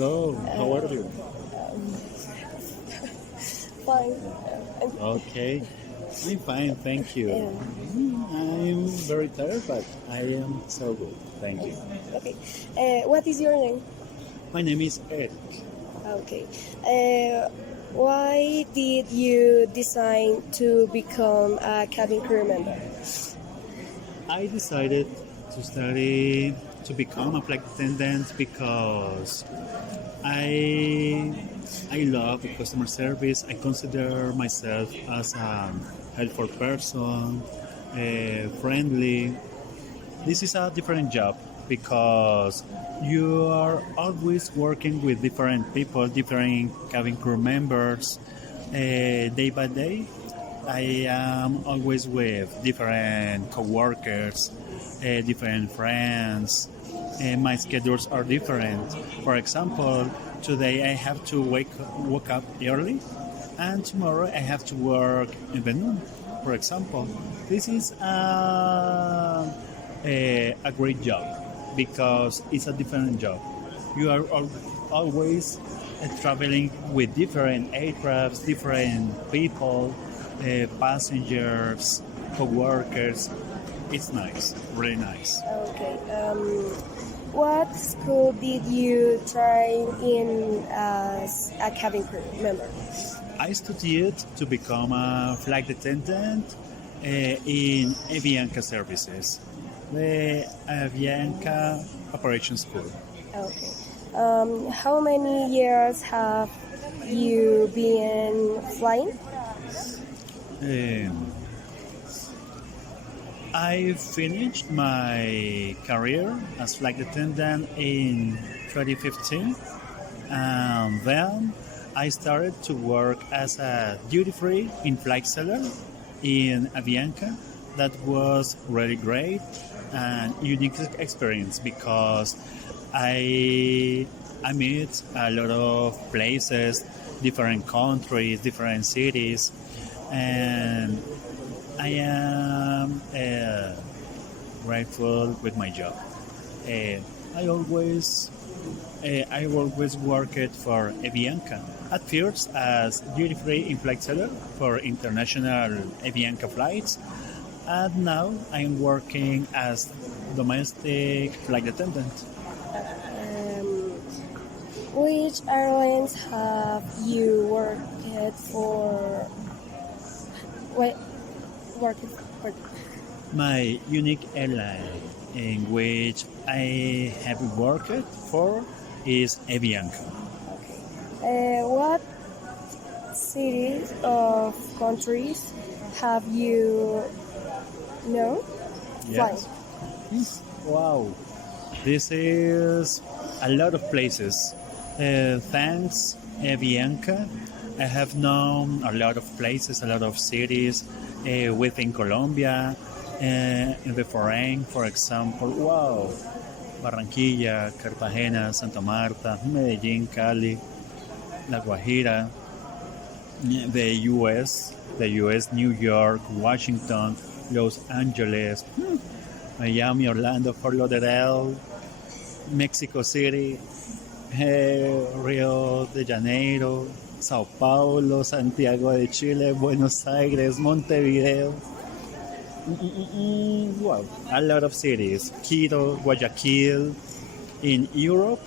Hello, how are you? Fine. Okay, I'm fine, thank you. I'm very tired, but I am so good, thank you. Okay. What is your name? My name is Erick. Okay. Why did you decide to become a cabin crew member? I decided to study to become a flight attendant because I love the customer service. I consider myself as a helpful person, friendly. This is a different job because you are always working with different people, different cabin crew members, day by day. I am always with different coworkers, different friends. My schedules are different. For example, today I have to wake up early, and tomorrow I have to work in the noon. For example, this is a great job because it's a different job. You are always traveling with different aircrafts, different people, passengers, co-workers. It's nice, really nice. Okay. What school did you try in as a cabin crew member? I studied to become a flight attendant in Avianca Services, the Avianca Operations School. Okay. How many years have you been flying? I finished my career as flight attendant in 2015, and then I started to work as a duty-free in-flight seller in Avianca. That was really great and unique experience because I meet a lot of places, different countries, different cities, and I am grateful with my job. I always worked for Avianca. At first as duty-free in-flight seller for international Avianca flights, and now I'm working as domestic flight attendant. Which airlines have you worked for? Worked for? My unique airline in which I have worked for is Avianca. What cities of countries have you known? Yes. Wow. This is a lot of places. Thanks, Avianca, I have known a lot of places, a lot of cities within Colombia, in the foreign, for example, wow, Barranquilla, Cartagena, Santa Marta, Medellín, Cali, La Guajira, the U.S., New York, Washington, Los Angeles, Miami, Orlando, Fort Lauderdale, Mexico City, Rio de Janeiro, Sao Paulo, Santiago de Chile, Buenos Aires, Montevideo. Wow, a lot of cities. Quito, Guayaquil, in Europe,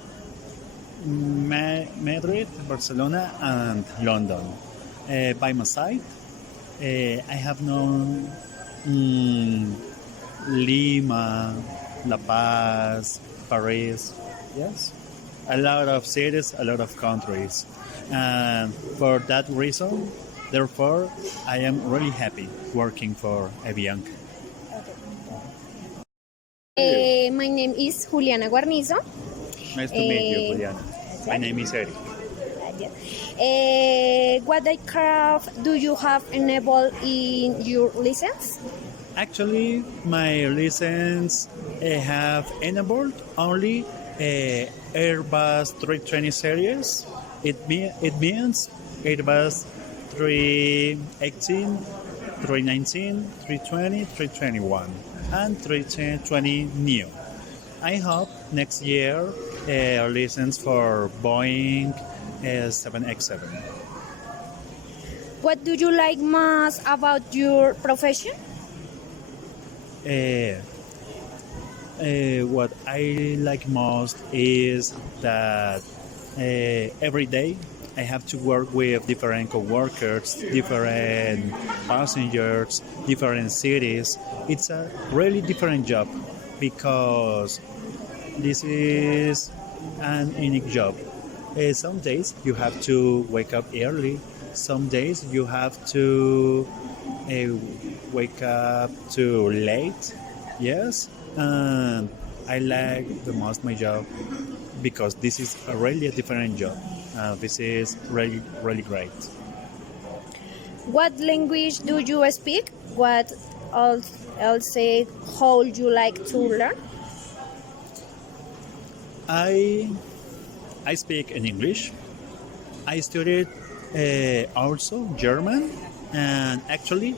Madrid, Barcelona, and London. By my side, I have known Lima, La Paz, Paris. Yes, a lot of cities, a lot of countries. And for that reason, therefore, I am really happy working for Avianca. My name is Juliana Guarnizo. Nice to meet you, Juliana. My name is Erick. What aircraft do you have enabled in your license? Actually, my license have enabled only Airbus 320 series. It means Airbus 318, 319, 320, 321, and 320 Neo. I hope next year license for Boeing 7X7. What do you like most about your profession? What I like most is that every day I have to work with different coworkers, different passengers, different cities. It's a really different job because this is an unique job. Some days you have to wake up early. Some days you have to wake up too late. Yes, and I like the most my job because this is a really different job. This is really great. What language do you speak? What else would you like to learn? I speak in English. I studied also German, and actually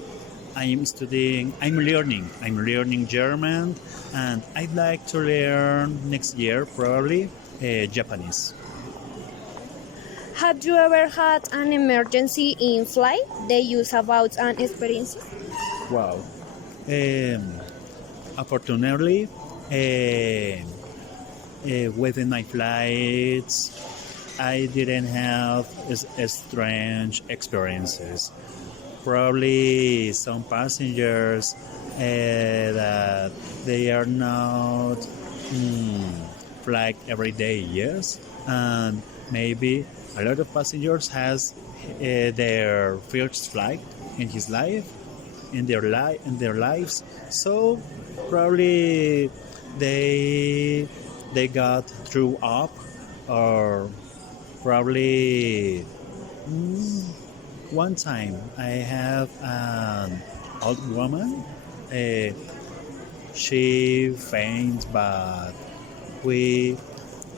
I'm learning German, and I'd like to learn next year probably Japanese. Have you ever had an emergency in flight? They use about an experience. Wow. Unfortunately, within my flights, I didn't have strange experiences. Probably some passengers that they are not flight every day, yes, and maybe a lot of passengers has their first flight in his life, in their lives. So probably they got threw up, or probably one time I have an old woman. She faints, but we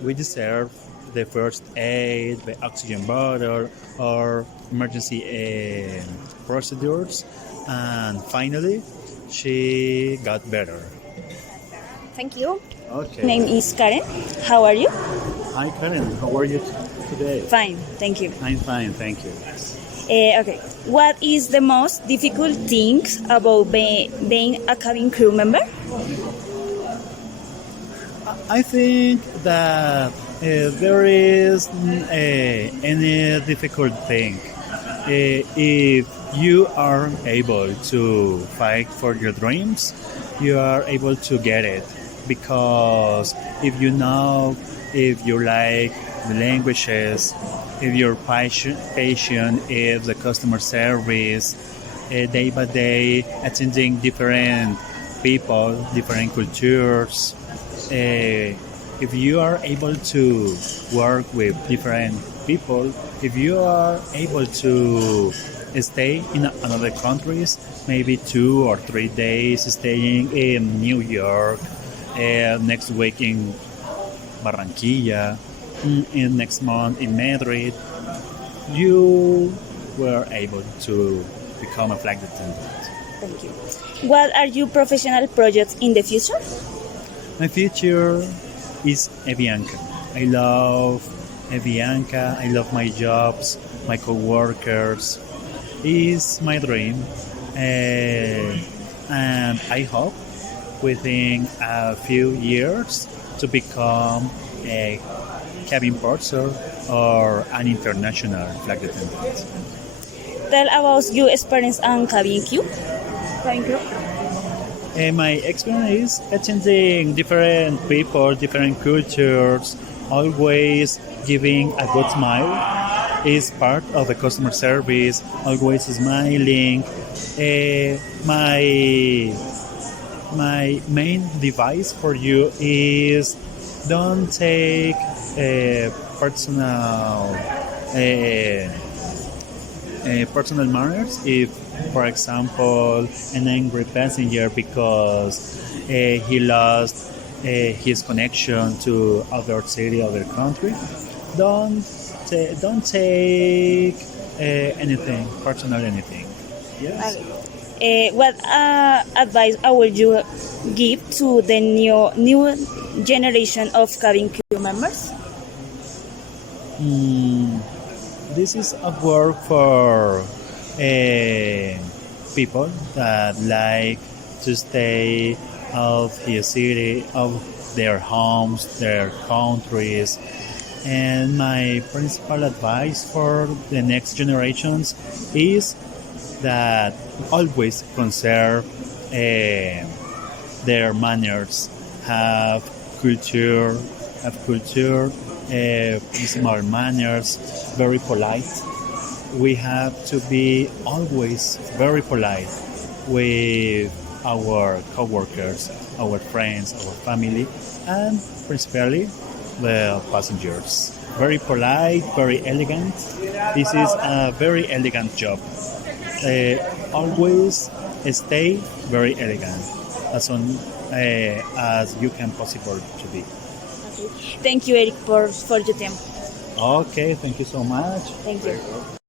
deserve the first aid, the oxygen bottle, or emergency procedures, and finally she got better. Thank you. Okay. Name is Karen. How are you? Hi Karen, how are you today? Fine, thank you. I'm fine, thank you. Okay. What is the most difficult thing about being a cabin crew member? I think that there is any difficult thing. If you are able to fight for your dreams, you are able to get it. Because if you like the languages, if you're patient, if the customer service, day by day, attending different people, different cultures, if you are able to work with different people, if you are able to stay in another countries, maybe 2 or 3 days staying in New York, next week in Barranquilla, in next month in Madrid, you were able to become a flight attendant. Thank you. What are your professional projects in the future? My future is Avianca. I love Avianca. I love my jobs, my co-workers. It's my dream, and I hope within a few years to become a cabin purser or an international flight attendant. Tell about your experience on cabin crew. My experience is attending different people, different cultures, always giving a good smile is part of the customer service, always smiling. My main advice for you is don't take personal manners. If, for example, an angry passenger because he lost his connection to other city, other country, don't take anything personal, anything. Yes. What advice would you give to the new generation of cabin crew members? This is a work for people that like to stay of the city, of their homes, their countries. And my principal advice for the next generations is that always conserve their manners, have culture, small manners, very polite. We have to be always very polite with our coworkers, our friends, our family, and principally the passengers. Very polite, very elegant. This is a very elegant job. Always stay very elegant as soon as you can possible to be. Thank you, Eric, for your time. Okay, thank you so much. Thank you.